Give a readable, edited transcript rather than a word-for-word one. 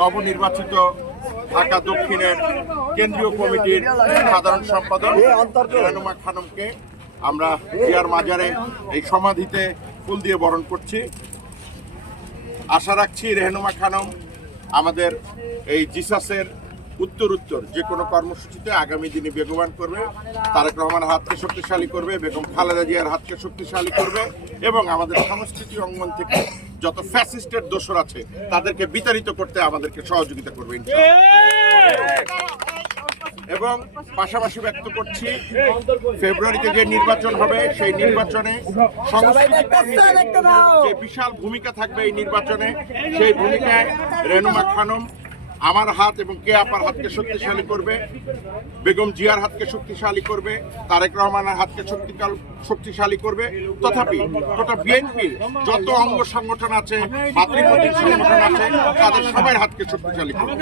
নবনির্বাচিত ঢাকা দক্ষিণের কেন্দ্রীয় কমিটির সাধারণ সম্পাদক রেহনুমা খানমকে আমরা জিয়ার মাজারে এই সমাধিতে ফুল দিয়ে বরণ করছি। আশা রাখছি রেহনুমা খানম আমাদের এই জিসাসের উত্তর যে কোনো কর্মসূচিতে আগামী দিনে বেগবান করবে, তারেক রহমানের হাতকে শক্তিশালী করবে, বেগম খালেদা জিয়ার হাতকে শক্তিশালী করবে এবং আমাদের সংস্কৃতি অঙ্গন থেকে যত ফ্যাসিস্টের দোসর আছে তাদেরকে বিতাড়িত করতে আমাদেরকে সহযোগিতা করবে এবং পাশাপাশি ব্যক্ত করছি ফেব্রুয়ারিতে যে নির্বাচন হবে সেই নির্বাচনে যে বিশাল ভূমিকা থাকবে এই নির্বাচনে, সেই ভূমিকায় রেহনুমা খানম আমার হাত এবং কে আপার হাতকে শক্তিশালী করবে, বেগম জিয়ার হাতকে শক্তিশালী করবে, তারেক রহমানের হাতকে শক্তিশালী করবে। তথাপি গোটা বিএনপির যত অঙ্গ সংগঠন আছে, মাতৃপ্রতিম সংগঠন আছে, তাদের সবাই হাতকে শক্তিশালী করবে।